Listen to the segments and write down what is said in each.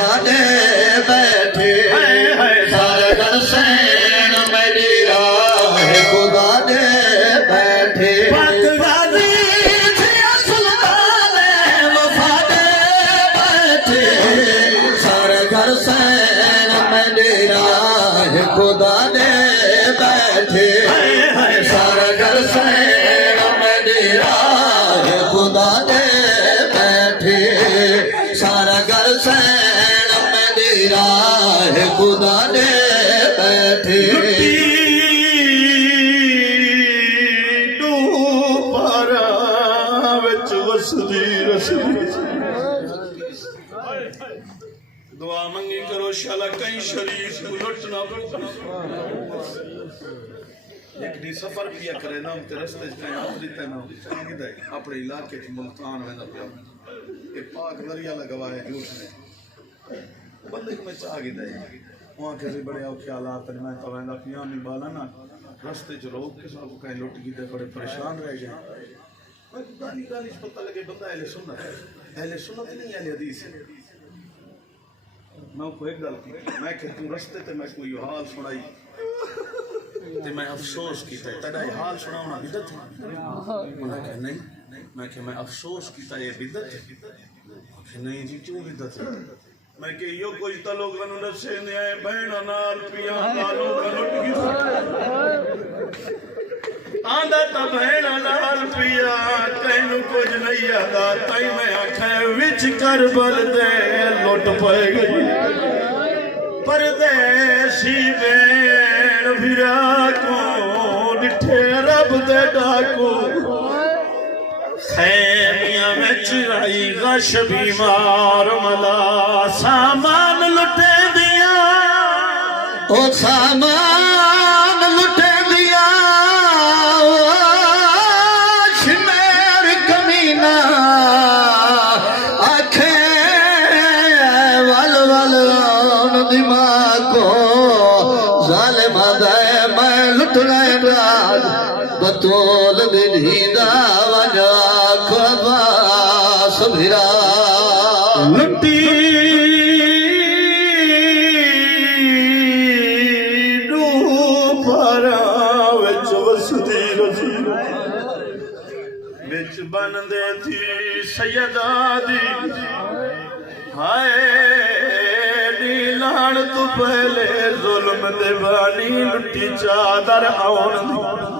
खुदा दे बैठे सारे घर सैन मेरी राह खुदा दे बैठे खुदा दे बैठे सारा घर सैन मेरी राह खुदा दे बैठे सारा घर सैन मेरी राह खुदा दे बैठे दुआ मंगी करो शाला कहीं शरीफ को लुटना एक दी सफर पिया करे ना ते रस्ते च कहीं आखरी ते ना चांगीदा अपने इलाके च मुल्तान वेंदा पिया ए पाक दरिया लगवा है झूठ ने बंदे को मैं चाह गीदा वहां के बड़े औखे हालात ने मैं तो वेंदा पिया नहीं बाला ना रस्ते च रोक के सब कहीं लुट गए बड़े परेशान रह गए मैं गाली गाली पता लगे बंदा अहले सुन्नत नहीं अहले हदीस मैं कोई एक गल की मैं कि तू रस्ते ते मैं कोई हाल सुनाई ते मैं अफसोस कीता तेरा हाल सुनाना बिदत है मैं कहा नहीं मैं कि मैं अफसोस कीता ये बिदत है नहीं जी क्यों बिदत है मैं कि यो कोई तो लोगों ने दसे ने आए बहन नाल पिया नालों का लुट गई आंदा ता बहन नाल पिया तैनू कुछ नहीं आता ताई मैं आखे विच करबल दे लुट पै गई परदेसी बैन फिरा को डिठे रब दे डाकू खैमियां विच आई गश बीमार मला सामान लुटे दिया ओ सामान लुटे बतौल दीदा वजा खबास भिरा लुटी डूबरा विच वसदी रसी विच बनदे थी सैयदा दी हाय लाण तू पहले जुल्म दे बानी लुटी चादर आउन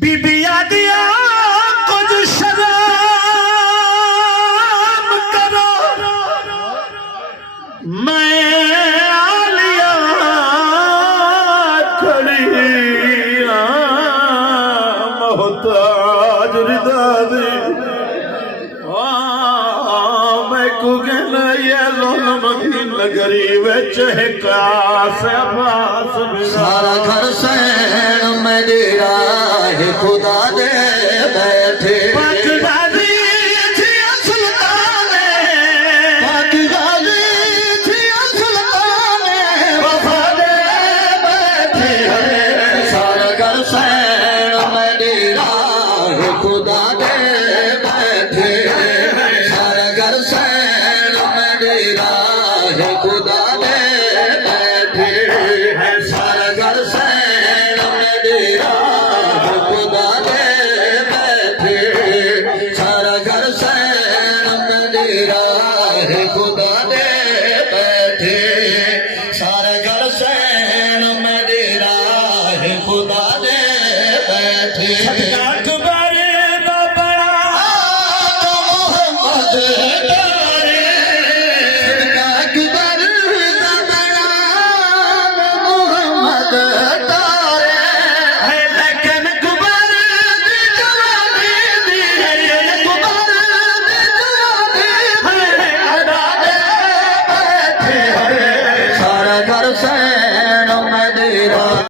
बीबिया दिया कुछ शराब करो मैं आलिया खड़ी मोहताज रिदा दी मैं को कहना ये जुल्म दी नगरी विच है कास अब्बास सारा घर सैन मेरी राह खुदा दे बैठे सारा घर सैन मेरी राह खुदा दे बैठे सारा घर सैन मेरी राह खुदा दे बैठे सारा घर सैन मेरी राह खुदा दे बैठे सारा घर सैन मेरी राह खुदा दे बैठे सारा घर सैन मेरी राह खुदा दे बैठे